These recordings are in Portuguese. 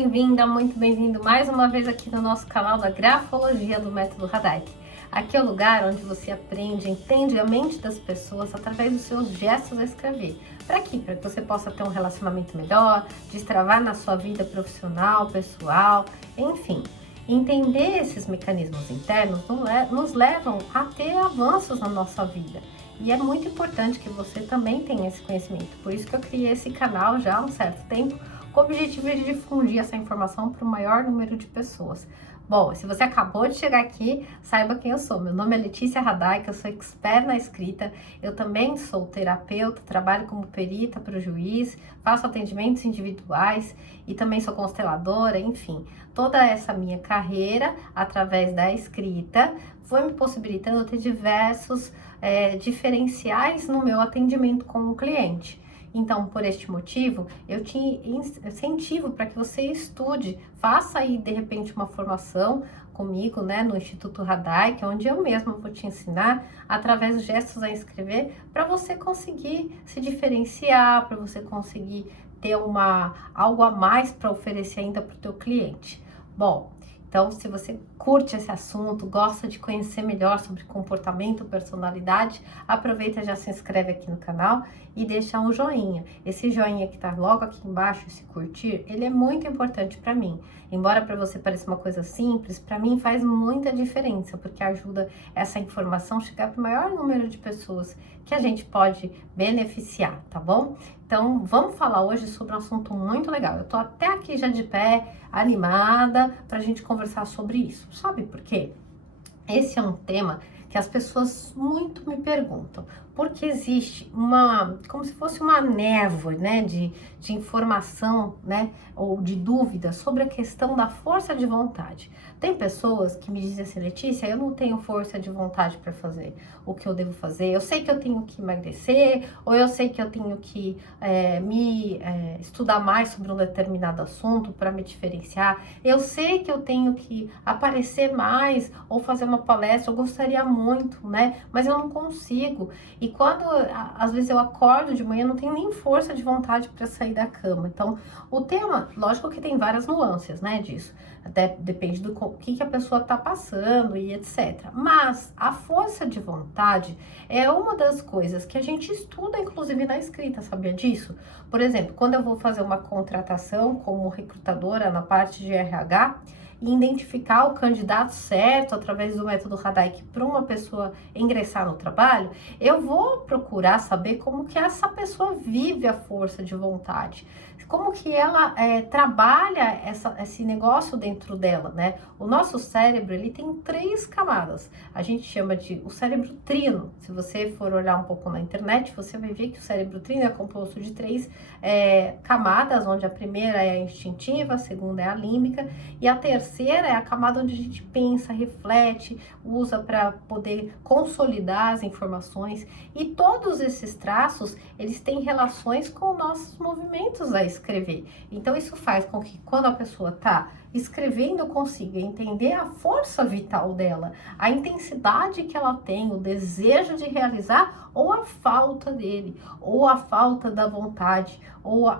bem-vinda, muito bem-vindo mais uma vez aqui no nosso canal da Grafologia do Método Haddock. Aqui é o lugar onde você aprende, entende a mente das pessoas através dos seus gestos a escrever. Para quê? Para que você possa ter um relacionamento melhor, destravar na sua vida profissional, pessoal, enfim. Entender esses mecanismos internos nos levam a ter avanços na nossa vida. E é muito importante que você também tenha esse conhecimento. Por isso que eu criei esse canal já há um certo tempo, com o objetivo de difundir essa informação para o maior número de pessoas. Bom, se você acabou de chegar aqui, saiba quem eu sou. Meu nome é Letícia Haddock, eu sou expert na escrita, eu também sou terapeuta, trabalho como perita para o juiz, faço atendimentos individuais e também sou consteladora, enfim. Toda essa minha carreira, através da escrita, foi me possibilitando ter diversos diferenciais no meu atendimento com o cliente. Então, por este motivo, eu te incentivo para que você estude, faça aí, de repente, uma formação comigo, né, no Instituto Haddock, onde eu mesma vou te ensinar, através dos gestos a escrever, para você conseguir se diferenciar, para você conseguir ter algo a mais para oferecer ainda para o teu cliente. Bom, então, se você curte esse assunto, gosta de conhecer melhor sobre comportamento, personalidade, aproveita e já se inscreve aqui no canal e deixa um joinha. Esse joinha que tá logo aqui embaixo, esse curtir, ele é muito importante para mim. Embora para você pareça uma coisa simples, para mim faz muita diferença, porque ajuda essa informação a chegar para o maior número de pessoas que a gente pode beneficiar, tá bom? Então, vamos falar hoje sobre um assunto muito legal. Eu tô até aqui já de pé, animada, pra gente conversar sobre isso. Sabe por quê? Esse é um tema que as pessoas muito me perguntam, porque existe como se fosse uma névoa, né, de informação, né, ou de dúvida sobre a questão da força de vontade. Tem pessoas que me dizem assim, Letícia, eu não tenho força de vontade para fazer o que eu devo fazer. Eu sei que eu tenho que emagrecer, ou eu sei que eu tenho que estudar mais sobre um determinado assunto para me diferenciar. Eu sei que eu tenho que aparecer mais ou fazer uma palestra, eu gostaria muito, né? Mas eu não consigo. E quando, às vezes, eu acordo de manhã, eu não tenho nem força de vontade para sair da cama. Então, o tema, lógico que tem várias nuances, né, disso. Até depende do que a pessoa está passando e etc. Mas a força de vontade é uma das coisas que a gente estuda, inclusive, na escrita, sabia disso? Por exemplo, quando eu vou fazer uma contratação como recrutadora na parte de RH, e identificar o candidato certo através do método Haddock para uma pessoa ingressar no trabalho, eu vou procurar saber como que essa pessoa vive a força de vontade, como que ela trabalha esse negócio dentro dela, né? O nosso cérebro, ele tem 3 camadas, a gente chama de o cérebro trino. Se você for olhar um pouco na internet, você vai ver que o cérebro trino é composto de 3 camadas, onde a primeira é a instintiva, a segunda é a límbica, e a terceira é a camada onde a gente pensa, reflete, usa para poder consolidar as informações. E todos esses traços, eles têm relações com nossos movimentos a escrever. Então, isso faz com que quando a pessoa está escrevendo, eu consiga entender a força vital dela, a intensidade que ela tem, o desejo de realizar ou a falta dele, ou a falta da vontade, ou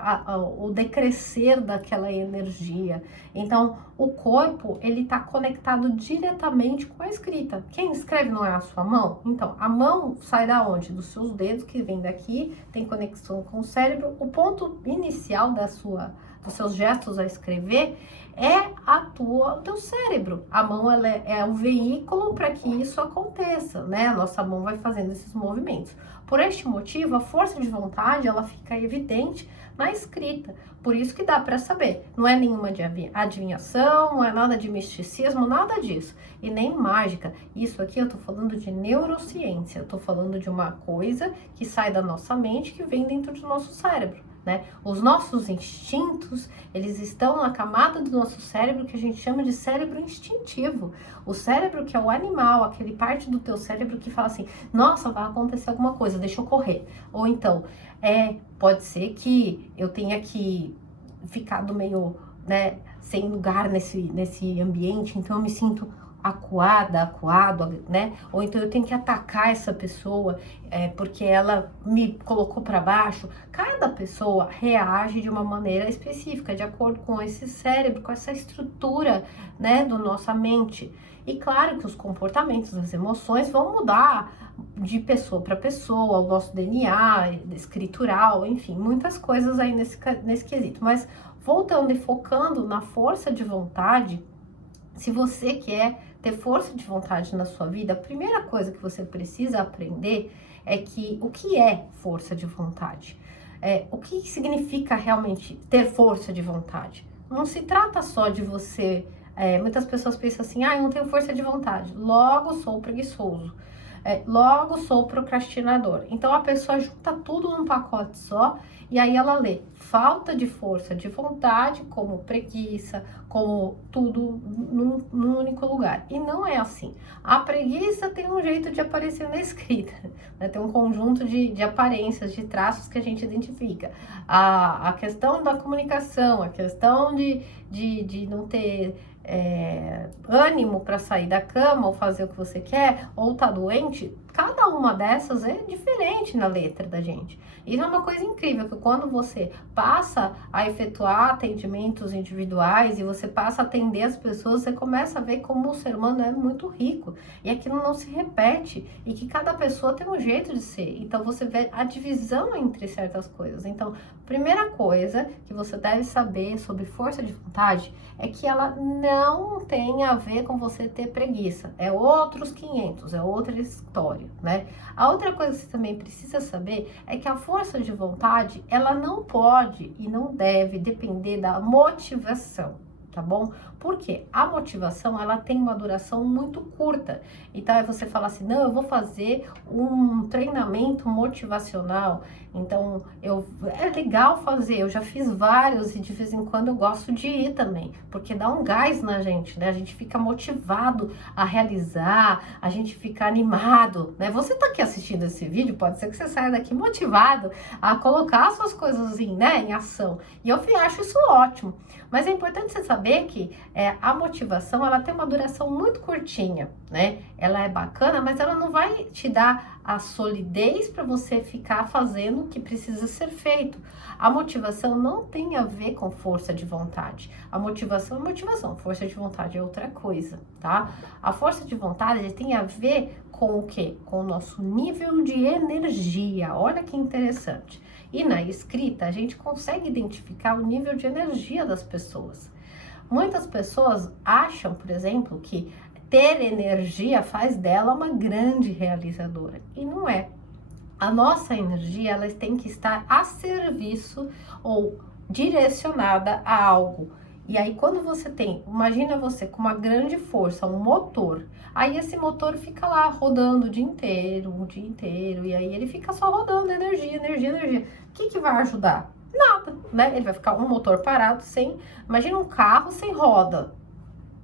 o decrescer daquela energia. Então, o corpo, ele está conectado diretamente com a escrita. Quem escreve não é a sua mão? Então, a mão sai da onde? Dos seus dedos, que vem daqui, tem conexão com o cérebro. O ponto inicial dos seus gestos a escrever é o teu cérebro. A mão, ela é o veículo para que isso aconteça, né? A nossa mão vai fazendo esses movimentos. Por este motivo, a força de vontade, ela fica evidente na escrita. Por isso que dá para saber. Não é nenhuma adivinhação, não é nada de misticismo, nada disso. E nem mágica. Isso aqui eu tô falando de neurociência. Eu tô falando de uma coisa que sai da nossa mente, que vem dentro do nosso cérebro, né? Os nossos instintos, eles estão na camada do nosso cérebro que a gente chama de cérebro instintivo. O cérebro que é o animal, aquele parte do teu cérebro que fala assim, nossa, vai acontecer alguma coisa, deixa eu correr. Ou então, pode ser que eu tenha que ficado meio, né, sem lugar nesse ambiente, então eu me sinto acuada, acuado, né? Ou então eu tenho que atacar essa pessoa porque ela me colocou para baixo. Cada pessoa reage de uma maneira específica, de acordo com esse cérebro, com essa estrutura, né, do nossa mente. E claro que os comportamentos, as emoções vão mudar de pessoa para pessoa, o nosso DNA, escritural, enfim, muitas coisas aí nesse quesito. Mas voltando e focando na força de vontade, se você quer ter força de vontade na sua vida, a primeira coisa que você precisa aprender é que o que é força de vontade? O que significa realmente ter força de vontade? Não se trata só de você... muitas pessoas pensam assim, eu não tenho força de vontade, logo sou preguiçoso, logo sou procrastinador. Então a pessoa junta tudo num pacote só e aí ela lê falta de força de vontade como preguiça, como tudo num único lugar. E não é assim. A preguiça tem um jeito de aparecer na escrita, né? Tem um conjunto de aparências, de traços que a gente identifica. A questão da comunicação, a questão de não ter ânimo para sair da cama ou fazer o que você quer, ou tá doente, cada uma dessas é diferente na letra da gente. Isso é uma coisa incrível, que quando você passa a efetuar atendimentos individuais e você passa a atender as pessoas, você começa a ver como o ser humano é muito rico e aquilo não se repete e que cada pessoa tem um jeito de ser. Então você vê a divisão entre certas coisas. Então, primeira coisa que você deve saber sobre força de vontade é que ela não tem a ver com você ter preguiça. É outros 500, é outra história, né? A outra coisa que você também precisa saber é que a força de vontade, ela não pode e não deve depender da motivação, tá bom? Porque a motivação, ela tem uma duração muito curta. Então, aí você fala assim, não, eu vou fazer um treinamento motivacional. Então, é legal fazer, eu já fiz vários e de vez em quando eu gosto de ir também. Porque dá um gás na gente, né? A gente fica motivado a realizar, a gente fica animado, né? Você tá aqui assistindo esse vídeo, pode ser que você saia daqui motivado a colocar as suas coisas em ação. E eu acho isso ótimo. Mas é importante você saber que a motivação, ela tem uma duração muito curtinha, né? Ela é bacana, mas ela não vai te dar a solidez para você ficar fazendo o que precisa ser feito. A motivação não tem a ver com força de vontade. A motivação é motivação, força de vontade é outra coisa, tá? A força de vontade tem a ver com o quê? Com o nosso nível de energia. Olha que interessante. E na escrita, a gente consegue identificar o nível de energia das pessoas. Muitas pessoas acham, por exemplo, que ter energia faz dela uma grande realizadora. E não é. A nossa energia, ela tem que estar a serviço ou direcionada a algo. E aí, quando você imagina você com uma grande força, um motor, aí esse motor fica lá rodando o dia inteiro, e aí ele fica só rodando energia. O que vai ajudar? Nada, né? Ele vai ficar um motor parado imagina um carro sem roda.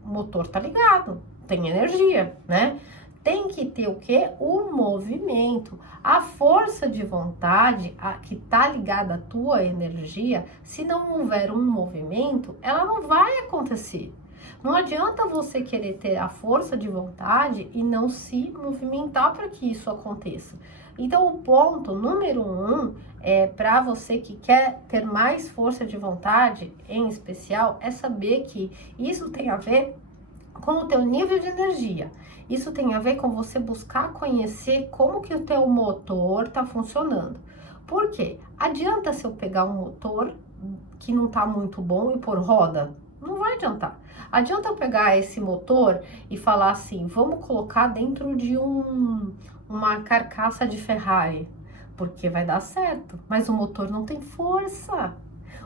O motor tá ligado, tem energia, né? Tem que ter o quê? O movimento. A força de vontade, que tá ligada à tua energia, se não houver um movimento, ela não vai acontecer. Não adianta você querer ter a força de vontade e não se movimentar para que isso aconteça. Então, o ponto número 1 para você que quer ter mais força de vontade, em especial, é saber que isso tem a ver com o teu nível de energia. Isso tem a ver com você buscar conhecer como que o teu motor tá funcionando. Por quê? Adianta se eu pegar um motor que não tá muito bom e pôr roda? Não vai adiantar. Adianta eu pegar esse motor e falar assim, vamos colocar dentro de uma carcaça de Ferrari, porque vai dar certo. Mas o motor não tem força,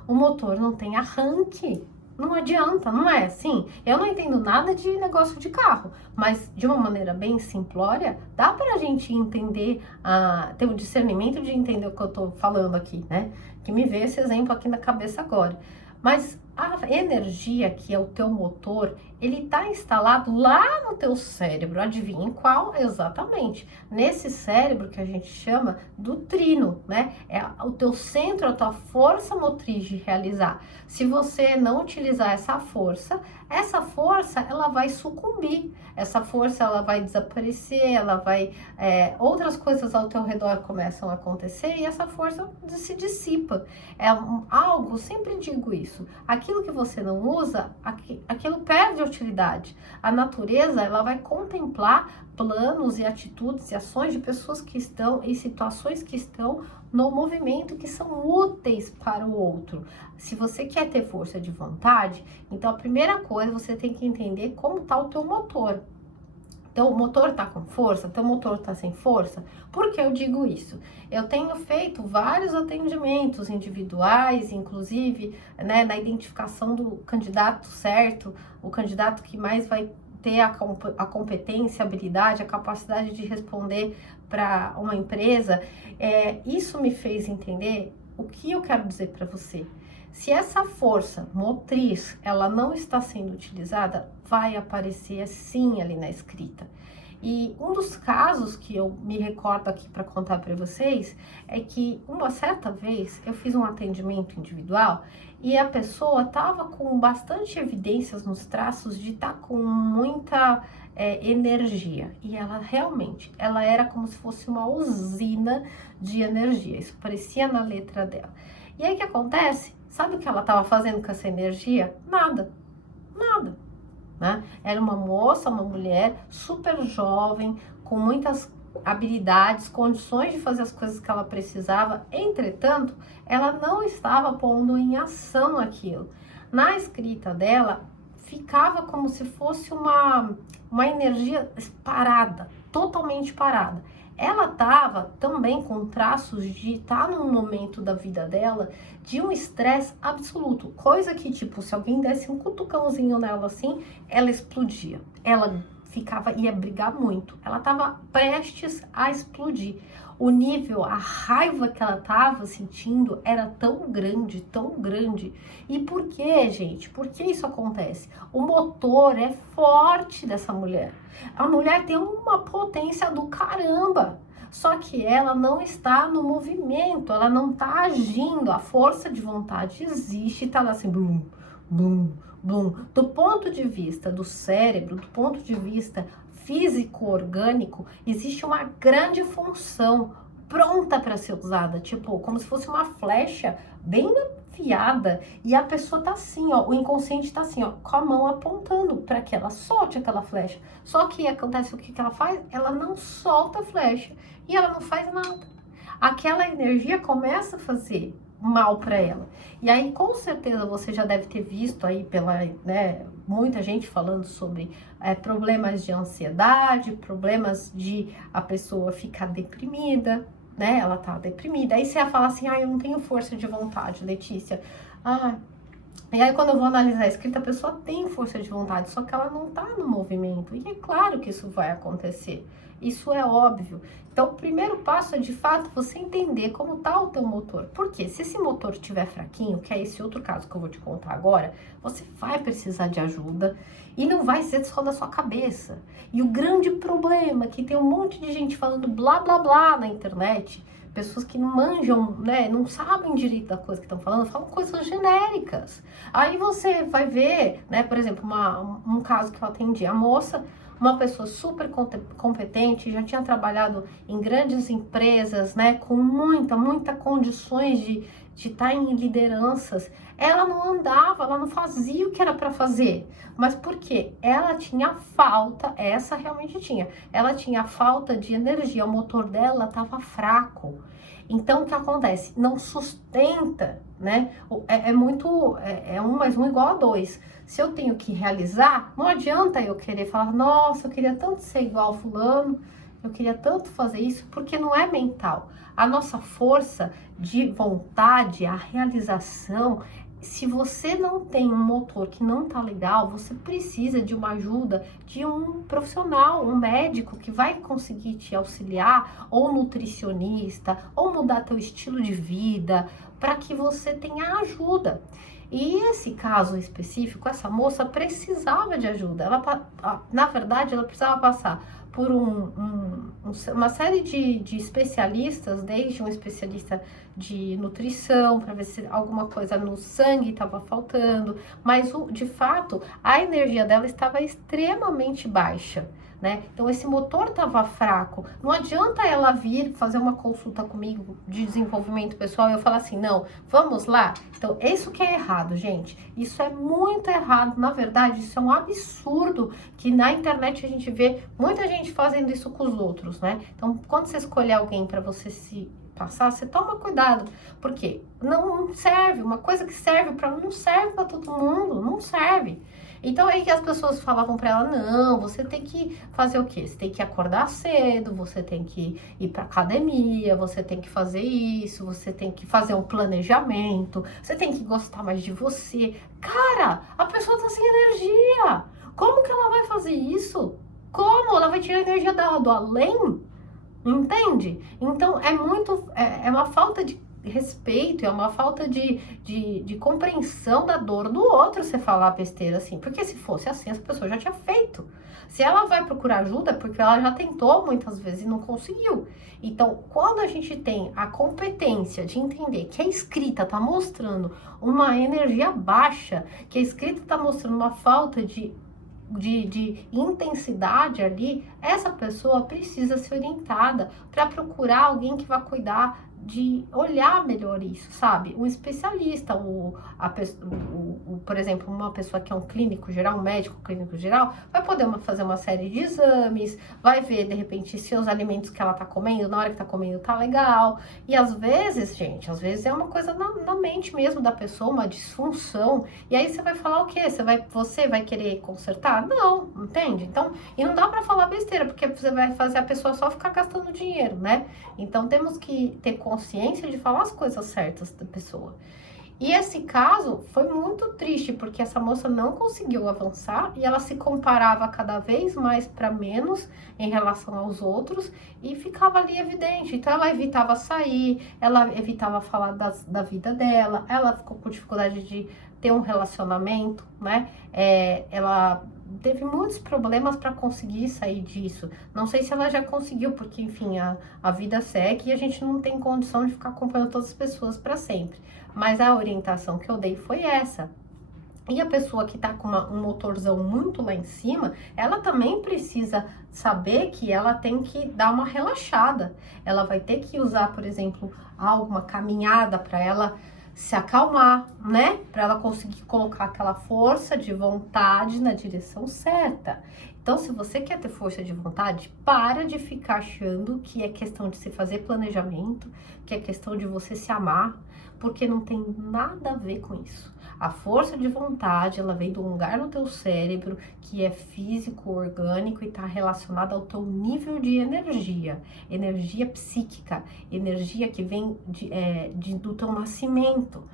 o motor não tem arranque. Não adianta, não é assim? Eu não entendo nada de negócio de carro, mas de uma maneira bem simplória, dá pra gente entender, ter o discernimento de entender o que eu tô falando aqui, né? Que me veio esse exemplo aqui na cabeça agora. Mas A energia, que é o teu motor, ele está instalado lá no teu cérebro. Adivinha em qual? Exatamente. Nesse cérebro que a gente chama do trino, né? É o teu centro, a tua força motriz de realizar. Se você não utilizar essa força ela vai sucumbir. Essa força ela vai desaparecer, ela vai outras coisas ao teu redor começam a acontecer e essa força se dissipa. Algo, sempre digo isso, aquilo que você não usa, aquilo perde utilidade. A natureza ela vai contemplar planos e atitudes e ações de pessoas que estão em situações que estão no movimento, que são úteis para o outro. Se você quer ter força de vontade, então a primeira coisa você tem que entender como está o teu motor. Então, o motor tá com força? Teu motor tá sem força? Por que eu digo isso? Eu tenho feito vários atendimentos individuais, inclusive, né, na identificação do candidato certo, o candidato que mais vai ter a competência, a habilidade, a capacidade de responder para uma empresa. Isso me fez entender o que eu quero dizer para você. Se essa força motriz, ela não está sendo utilizada, vai aparecer assim ali na escrita. E um dos casos que eu me recordo aqui para contar para vocês é que uma certa vez eu fiz um atendimento individual e a pessoa estava com bastante evidências nos traços de estar com muita energia. E ela realmente, ela era como se fosse uma usina de energia. Isso parecia na letra dela. E aí o que acontece? Sabe o que ela estava fazendo com essa energia? Nada, nada, né? Era uma moça, uma mulher super jovem, com muitas habilidades, condições de fazer as coisas que ela precisava. Entretanto, ela não estava pondo em ação aquilo. Na escrita dela, ficava como se fosse uma energia parada, totalmente parada. Ela estava também com traços de estar num momento da vida dela de um estresse absoluto, coisa que, tipo, se alguém desse um cutucãozinho nela assim, ela explodia, ela ia brigar muito, ela estava prestes a explodir. O nível, a raiva que ela estava sentindo era tão grande, tão grande. E por que, gente? Por que isso acontece? O motor é forte dessa mulher. A mulher tem uma potência do caramba. Só que ela não está no movimento, ela não está agindo. A força de vontade existe e está lá assim, blum, blum, blum. Do ponto de vista do cérebro, do ponto de vista físico-orgânico, existe uma grande função pronta para ser usada, tipo, como se fosse uma flecha bem afiada, e a pessoa tá assim, ó, o inconsciente tá assim, ó, com a mão apontando para que ela solte aquela flecha. Só que acontece o que ela faz? Ela não solta a flecha e ela não faz nada. Aquela energia começa a fazer mal para ela. E aí, com certeza, você já deve ter visto aí muita gente falando sobre problemas de ansiedade, problemas de a pessoa ficar deprimida, né? Ela tá deprimida. Aí você ia falar assim, eu não tenho força de vontade, Letícia. E aí, quando eu vou analisar a escrita, a pessoa tem força de vontade, só que ela não tá no movimento. E é claro que isso vai acontecer. Isso é óbvio. Então, o primeiro passo é, de fato, você entender como tá o teu motor. Porque se esse motor estiver fraquinho, que é esse outro caso que eu vou te contar agora, você vai precisar de ajuda e não vai ser só da sua cabeça. E o grande problema é que tem um monte de gente falando blá, blá, blá na internet, pessoas que não manjam, né, não sabem direito da coisa que estão falando, falam coisas genéricas. Aí você vai ver, né, por exemplo, um caso que eu atendi, a moça, uma pessoa super competente, já tinha trabalhado em grandes empresas, né, com muita condições de estar em lideranças. Ela não andava, ela não fazia o que era para fazer. Mas por quê? Ela tinha falta, essa realmente tinha. Ela tinha falta de energia, o motor dela estava fraco. Então, o que acontece? Não sustenta, né? É 1 mais 1 igual a 2. Se eu tenho que realizar, não adianta eu querer falar, nossa, eu queria tanto ser igual ao fulano, eu queria tanto fazer isso, porque não é mental. A nossa força de vontade, a realização, se você não tem um motor que não tá legal, você precisa de uma ajuda de um profissional, um médico que vai conseguir te auxiliar, ou nutricionista, ou mudar teu estilo de vida, para que você tenha ajuda. E esse caso específico, essa moça precisava de ajuda. Na verdade, ela precisava passar por uma série de especialistas, desde um especialista de nutrição, para ver se alguma coisa no sangue estava faltando, mas de fato a energia dela estava extremamente baixa. Né? Então esse motor estava fraco. Não adianta ela vir fazer uma consulta comigo de desenvolvimento pessoal e eu falar assim, não, vamos lá. Então isso que é errado, gente. Isso é muito errado. Na verdade, isso é um absurdo que na internet a gente vê muita gente fazendo isso com os outros, né? Então quando você escolher alguém para você se passar, você toma cuidado, porque não serve. Uma coisa que serve para um não serve para todo mundo, não serve. Então aí que as pessoas falavam para ela, não, você tem que fazer o quê? Você tem que acordar cedo, você tem que ir para academia, você tem que fazer isso, você tem que fazer um planejamento, você tem que gostar mais de você. Cara, a pessoa tá sem energia. Como que ela vai fazer isso? Como? Ela vai tirar energia do além? Entende? Então é uma falta de respeito, é uma falta de compreensão da dor do outro você falar besteira assim, porque se fosse assim, essa pessoa já tinha feito. Se ela vai procurar ajuda, é porque ela já tentou muitas vezes e não conseguiu. Então, quando a gente tem a competência de entender que a escrita está mostrando uma energia baixa, que a escrita está mostrando uma falta de intensidade ali, essa pessoa precisa ser orientada para procurar alguém que vai cuidar de olhar melhor isso, sabe? Um especialista, por exemplo, uma pessoa que é um clínico geral, um médico clínico geral, vai poder fazer uma série de exames, vai ver, de repente, se os alimentos que ela tá comendo, na hora que tá comendo, tá legal. E às vezes, gente, às vezes é uma coisa na mente mesmo da pessoa, uma disfunção. E aí você vai falar o quê? Você vai querer consertar? Não, entende? Então, e não dá pra falar besteira, porque você vai fazer a pessoa só ficar gastando dinheiro, né? Então, temos que ter consciência de falar as coisas certas da pessoa. E esse caso foi muito triste, porque essa moça não conseguiu avançar e ela se comparava cada vez mais para menos em relação aos outros e ficava ali evidente. Então ela evitava sair, ela evitava falar da vida dela, ela ficou com dificuldade de ter um relacionamento, né? Ela teve muitos problemas para conseguir sair disso. Não sei se ela já conseguiu, porque, enfim, a vida segue e a gente não tem condição de ficar acompanhando todas as pessoas para sempre. Mas a orientação que eu dei foi essa. E a pessoa que tá com um motorzão muito lá em cima, ela também precisa saber que ela tem que dar uma relaxada. Ela vai ter que usar, por exemplo, alguma caminhada para ela se acalmar, né? Para ela conseguir colocar aquela força de vontade na direção certa. Então, se você quer ter força de vontade, para de ficar achando que é questão de se fazer planejamento, que é questão de você se amar, porque não tem nada a ver com isso. A força de vontade, ela vem de um lugar no teu cérebro que é físico, orgânico e está relacionado ao teu nível de energia, energia psíquica, energia que vem do teu nascimento.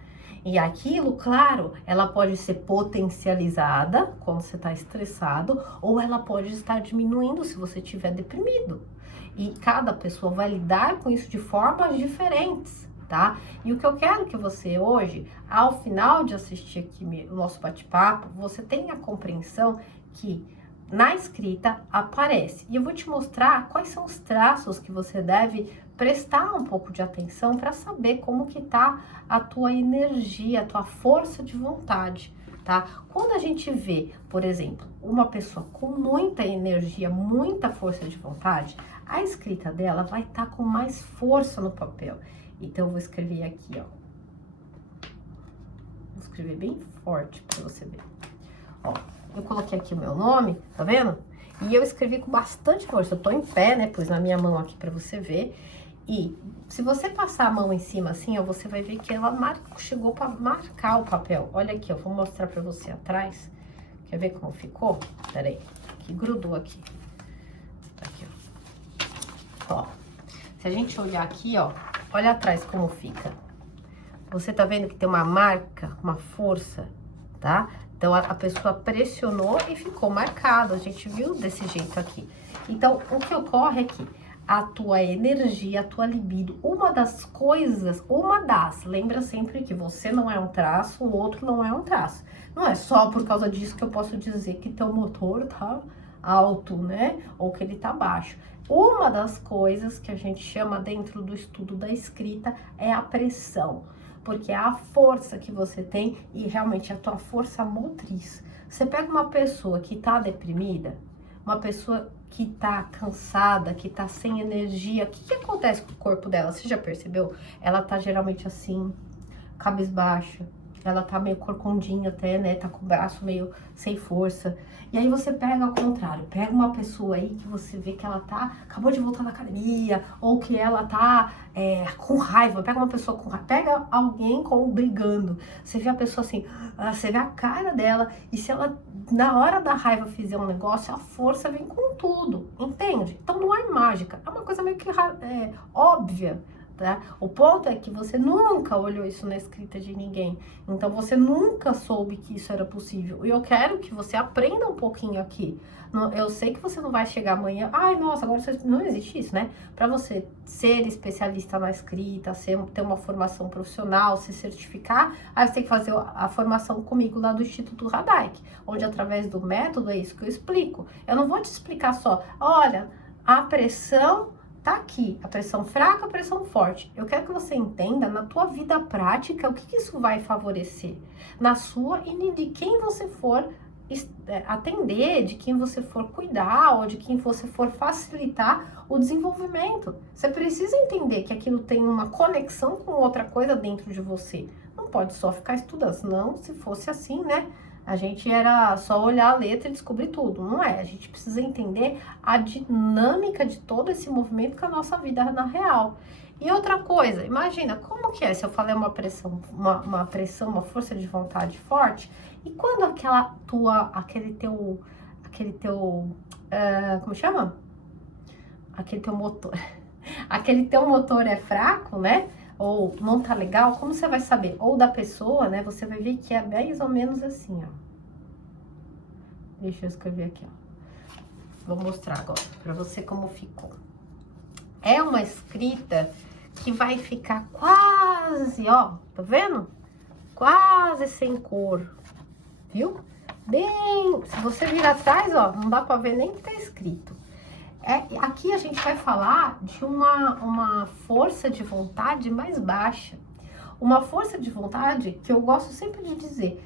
E aquilo, claro, ela pode ser potencializada quando você está estressado, ou ela pode estar diminuindo se você estiver deprimido. E cada pessoa vai lidar com isso de formas diferentes. Tá? E o que eu quero que você hoje, ao final de assistir aqui o nosso bate-papo, você tenha a compreensão que na escrita aparece. E eu vou te mostrar quais são os traços que você deve prestar um pouco de atenção para saber como que tá a tua energia, a tua força de vontade, tá? Quando a gente vê, por exemplo, uma pessoa com muita energia, muita força de vontade, a escrita dela vai estar com mais força no papel. Então, eu vou escrever aqui, ó. Vou escrever bem forte pra você ver. Ó, eu coloquei aqui o meu nome, tá vendo? E eu escrevi com bastante força. Eu tô em pé, né? Pus na minha mão aqui pra você ver. E se você passar a mão em cima assim, ó, você vai ver que ela chegou pra marcar o papel. Olha aqui, ó. Vou mostrar pra você atrás. Quer ver como ficou? Pera aí. Que grudou aqui. Aqui, ó. Ó. Se a gente olhar aqui, ó. Olha atrás como fica. Você tá vendo que tem uma marca, uma força, tá? Então, a pessoa pressionou e ficou marcado. A gente viu desse jeito aqui. Então, o que ocorre é que a tua energia, a tua libido. Lembra sempre que você não é um traço, o outro não é um traço. Não é só por causa disso que eu posso dizer que teu motor tá alto, né? Ou que ele tá baixo. Uma das coisas que a gente chama dentro do estudo da escrita é a pressão, porque é a força que você tem e realmente a tua força motriz. Você pega uma pessoa que tá deprimida, uma pessoa que tá cansada, que tá sem energia, o que acontece com o corpo dela? Você já percebeu? Ela tá geralmente assim, cabisbaixa, ela tá meio corcundinha até, né? Tá com o braço meio sem força. E aí você pega ao contrário, pega uma pessoa aí que você vê que ela acabou de voltar da academia, ou que ela tá com raiva, pega uma pessoa com raiva, pega alguém brigando. Você vê a pessoa assim, você vê a cara dela, e se ela, na hora da raiva, fizer um negócio, a força vem com tudo, entende? Então não é mágica, é uma coisa meio que óbvia. Tá? O ponto é que você nunca olhou isso na escrita de ninguém, então você nunca soube que isso era possível. E eu quero que você aprenda um pouquinho aqui. Eu sei que você não vai chegar amanhã, ai nossa, agora não existe isso, né? Para você ser especialista na escrita, ter uma formação profissional, se certificar, aí você tem que fazer a formação comigo lá do Instituto Radaic, onde através do método é isso que eu explico. Eu não vou te explicar só, olha, a pressão tá aqui, a pressão fraca, a pressão forte. Eu quero que você entenda na tua vida prática o que isso vai favorecer na sua e de quem você for atender, de quem você for cuidar ou de quem você for facilitar o desenvolvimento. Você precisa entender que aquilo tem uma conexão com outra coisa dentro de você. Não pode só ficar estudando, senão se fosse assim, né? A gente era só olhar a letra e descobrir tudo, não é? A gente precisa entender a dinâmica de todo esse movimento com a nossa vida na real. E outra coisa, imagina, como que é se eu falei uma pressão, uma força de vontade forte, e quando aquele teu, como chama? Aquele teu motor, aquele teu motor é fraco, né? Ou não tá legal, como você vai saber? Ou da pessoa, né? Você vai ver que é mais ou menos assim, ó. Deixa eu escrever aqui, ó. Vou mostrar agora pra você como ficou. É uma escrita que vai ficar quase, ó, tá vendo? Quase sem cor, viu? Bem, se você vir atrás, ó, não dá pra ver nem o que tá escrito. Aqui a gente vai falar de uma força de vontade mais baixa. Uma força de vontade que eu gosto sempre de dizer,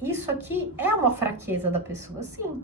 isso aqui é uma fraqueza da pessoa, sim.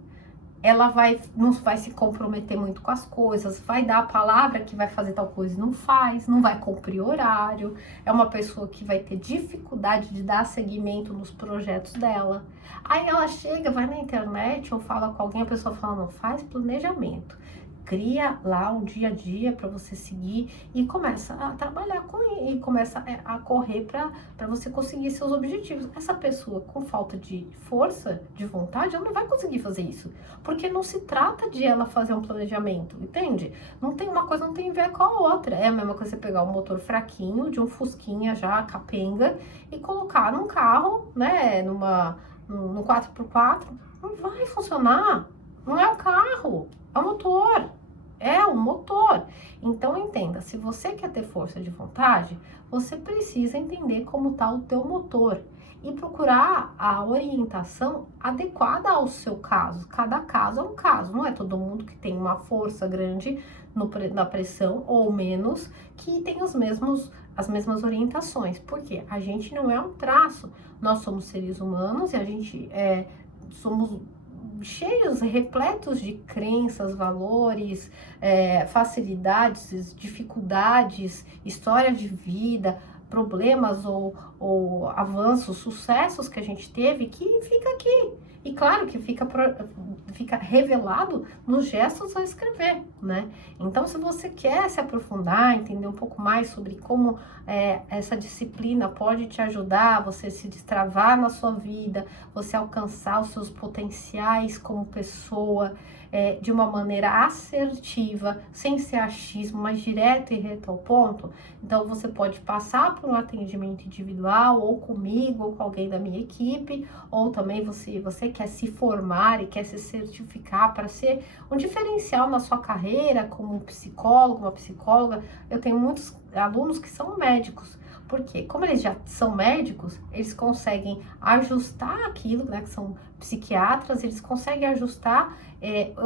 Ela não vai se comprometer muito com as coisas, vai dar a palavra que vai fazer tal coisa e não faz, não vai cumprir horário. É uma pessoa que vai ter dificuldade de dar seguimento nos projetos dela. Aí ela chega, vai na internet ou fala com alguém, a pessoa fala, não, faz planejamento. Cria lá um dia a dia para você seguir e começa a trabalhar com ele, e começa a correr para você conseguir seus objetivos. Essa pessoa com falta de força, de vontade, ela não vai conseguir fazer isso, porque não se trata de ela fazer um planejamento, entende? Uma coisa não tem a ver com a outra. É a mesma coisa você pegar um motor fraquinho de um fusquinha já capenga e colocar num carro, né, no 4x4, não vai funcionar. Não é um carro, é um motor. É um motor. Então, entenda, se você quer ter força de vontade, você precisa entender como está o teu motor e procurar a orientação adequada ao seu caso. Cada caso é um caso. Não é todo mundo que tem uma força grande na pressão ou menos que tem as mesmas orientações. Porque a gente não é um traço. Nós somos seres humanos e a gente somos cheios, repletos de crenças, valores, facilidades, dificuldades, história de vida, problemas ou avanços, sucessos que a gente teve, que fica aqui. E claro que fica revelado nos gestos ao escrever, né? Então, se você quer se aprofundar, entender um pouco mais sobre como essa disciplina pode te ajudar, você se destravar na sua vida, você alcançar os seus potenciais como pessoa, de uma maneira assertiva, sem ser achismo, mas direto e reto ao ponto. Então, você pode passar por um atendimento individual, ou comigo, ou com alguém da minha equipe, ou também você quer se formar e quer se certificar para ser um diferencial na sua carreira como um psicólogo, uma psicóloga. Eu tenho muitos alunos que são médicos, porque como eles já são médicos, eles conseguem ajustar aquilo, né, que são psiquiatras, eles conseguem ajustar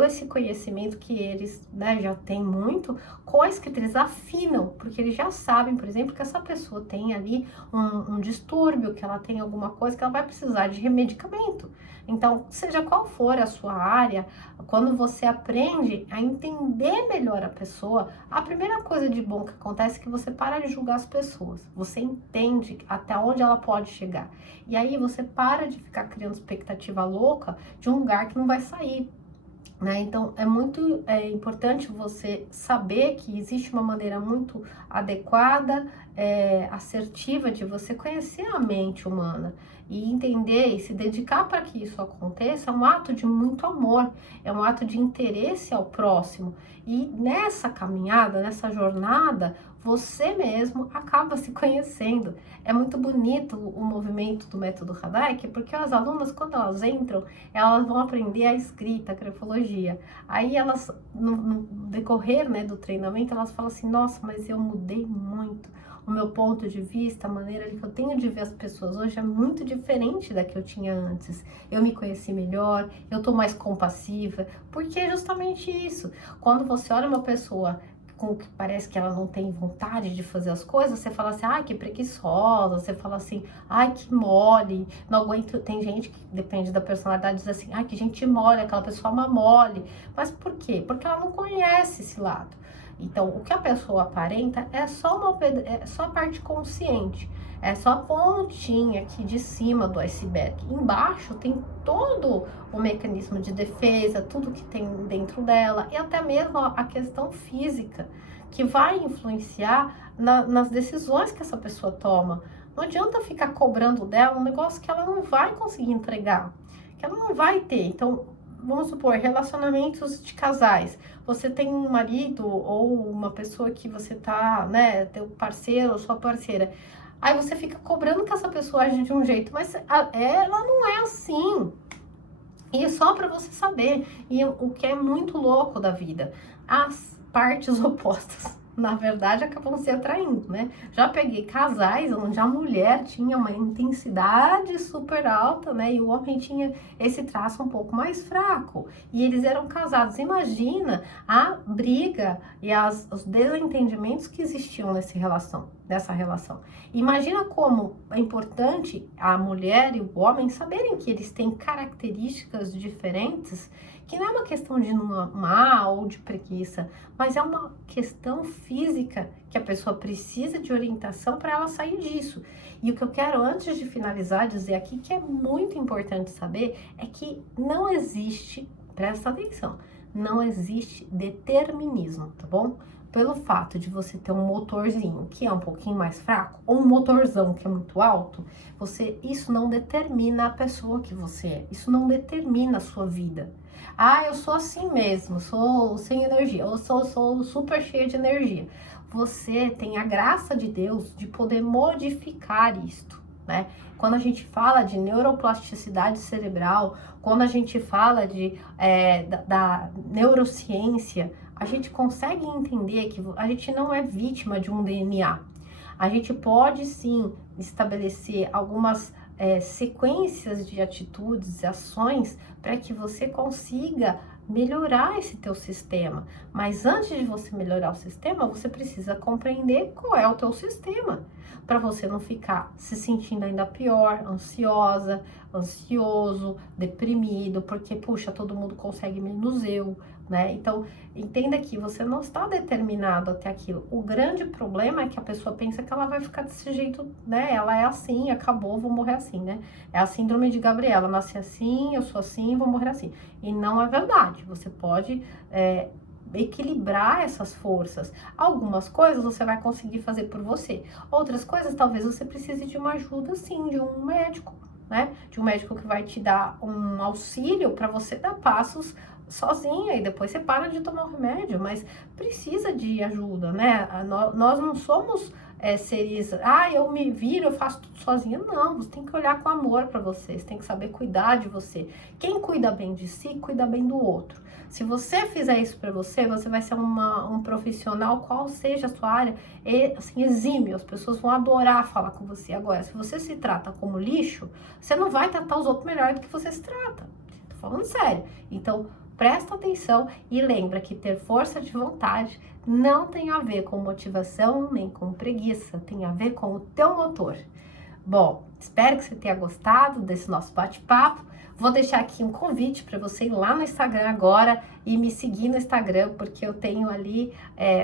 esse conhecimento que eles, né, já têm muito, com a escrita, eles afinam, porque eles já sabem, por exemplo, que essa pessoa tem ali um distúrbio, que ela tem alguma coisa que ela vai precisar de remedicamento. Então, seja qual for a sua área, quando você aprende a entender melhor a pessoa, a primeira coisa de bom que acontece é que você para de julgar as pessoas. Você entende até onde ela pode chegar. E aí você para de ficar criando expectativa louca de um lugar que não vai sair. Né? Então, é muito importante você saber que existe uma maneira muito adequada, assertiva de você conhecer a mente humana e entender e se dedicar para que isso aconteça. É um ato de muito amor, é um ato de interesse ao próximo. E nessa caminhada, nessa jornada, você mesmo acaba se conhecendo. É muito bonito o movimento do método Radhaik, porque as alunas, quando elas entram, elas vão aprender a escrita, a grafologia. Aí elas, no decorrer, né, do treinamento, elas falam assim, nossa, mas eu mudei muito. O meu ponto de vista, a maneira que eu tenho de ver as pessoas hoje é muito diferente da que eu tinha antes. Eu me conheci melhor, eu tô mais compassiva, porque é justamente isso. Quando você olha uma pessoa com que parece que ela não tem vontade de fazer as coisas, você fala assim, ai, que preguiçosa, você fala assim, ai, que mole, não aguento. Tem gente que, depende da personalidade, diz assim, ai, que gente mole, aquela pessoa é uma mole. Mas por quê? Porque ela não conhece esse lado. Então, o que a pessoa aparenta é só a parte consciente, é só a pontinha aqui de cima do iceberg. Embaixo tem todo o mecanismo de defesa, tudo que tem dentro dela, e até mesmo a questão física, que vai influenciar nas decisões que essa pessoa toma. Não adianta ficar cobrando dela um negócio que ela não vai conseguir entregar, que ela não vai ter. Então, vamos supor, relacionamentos de casais. Você tem um marido ou uma pessoa que você tá, né, teu parceiro ou sua parceira. Aí você fica cobrando que essa pessoa age de um jeito, mas ela não é assim. E é só para você saber. E o que é muito louco da vida, as partes opostas, na verdade, acabam se atraindo, né? Já peguei casais onde a mulher tinha uma intensidade super alta, né? E o homem tinha esse traço um pouco mais fraco. E eles eram casados. Imagina a briga e os desentendimentos que existiam nessa relação. Imagina como é importante a mulher e o homem saberem que eles têm características diferentes, que não é uma questão de não amar ou de preguiça, mas é uma questão física que a pessoa precisa de orientação para ela sair disso. E o que eu quero, antes de finalizar, dizer aqui, que é muito importante saber, é que não existe, presta atenção, não existe determinismo, tá bom? Pelo fato de você ter um motorzinho que é um pouquinho mais fraco, ou um motorzão que é muito alto, isso não determina a pessoa que você é, isso não determina a sua vida. Ah, eu sou assim mesmo, sou sem energia, eu sou super cheia de energia. Você tem a graça de Deus de poder modificar isto, né? Quando a gente fala de neuroplasticidade cerebral, quando a gente fala da neurociência, a gente consegue entender que a gente não é vítima de um DNA. A gente pode sim estabelecer algumas sequências de atitudes e ações para que você consiga melhorar esse teu sistema. Mas antes de você melhorar o sistema, você precisa compreender qual é o teu sistema, para você não ficar se sentindo ainda pior, ansiosa, ansioso, deprimido, porque, puxa, todo mundo consegue menos eu, né? Então, entenda que você não está determinado até aquilo. O grande problema é que a pessoa pensa que ela vai ficar desse jeito, né? Ela é assim, acabou, vou morrer assim, né? É a síndrome de Gabriela, nasci assim, eu sou assim, vou morrer assim. E não é verdade. Você pode equilibrar essas forças. Algumas coisas você vai conseguir fazer por você. Outras coisas, talvez você precise de uma ajuda, sim, de um médico, né? De um médico que vai te dar um auxílio para você dar passos sozinha e depois você para de tomar o remédio, mas precisa de ajuda, né? Nós não somos seres, eu me viro, eu faço tudo sozinha. Não, você tem que olhar com amor para você tem que saber cuidar de você. Quem cuida bem de si, cuida bem do outro. Se você fizer isso para você, você vai ser um profissional, qual seja a sua área, assim, exímio. As pessoas vão adorar falar com você. Agora, se você se trata como lixo, você não vai tratar os outros melhor do que você se trata. Tô falando sério. Então, presta atenção e lembra que ter força de vontade não tem a ver com motivação nem com preguiça, tem a ver com o teu motor. Bom, espero que você tenha gostado desse nosso bate-papo. Vou deixar aqui um convite para você ir lá no Instagram agora e me seguir no Instagram, porque eu tenho ali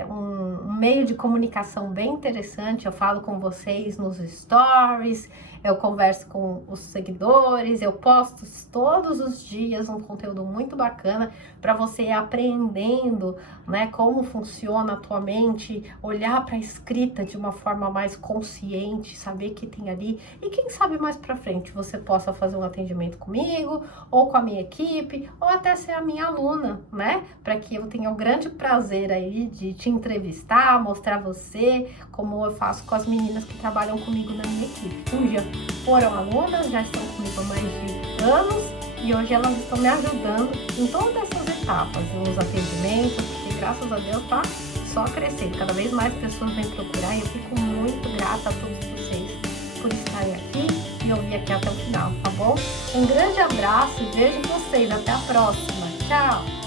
um meio de comunicação bem interessante. Eu falo com vocês nos stories, eu converso com os seguidores, eu posto todos os dias um conteúdo muito bacana para você ir aprendendo, né, como funciona a tua mente, olhar para a escrita de uma forma mais consciente, saber que tem ali, e quem sabe mais para frente você possa fazer um atendimento comigo, ou com a minha equipe, ou até ser a minha aluna, né? Para que eu tenha o grande prazer aí de te entrevistar, mostrar você, como eu faço com as meninas que trabalham comigo na minha equipe. Um dia foram alunas, já estão comigo há mais de anos, e hoje elas estão me ajudando em todas essas etapas, nos atendimentos, porque graças a Deus tá só crescendo. Cada vez mais pessoas vêm procurar e eu fico muito grata a todos vocês por estarem aqui e ouvir aqui até o final, tá bom? Um grande abraço e vejo vocês. Até a próxima. Tchau!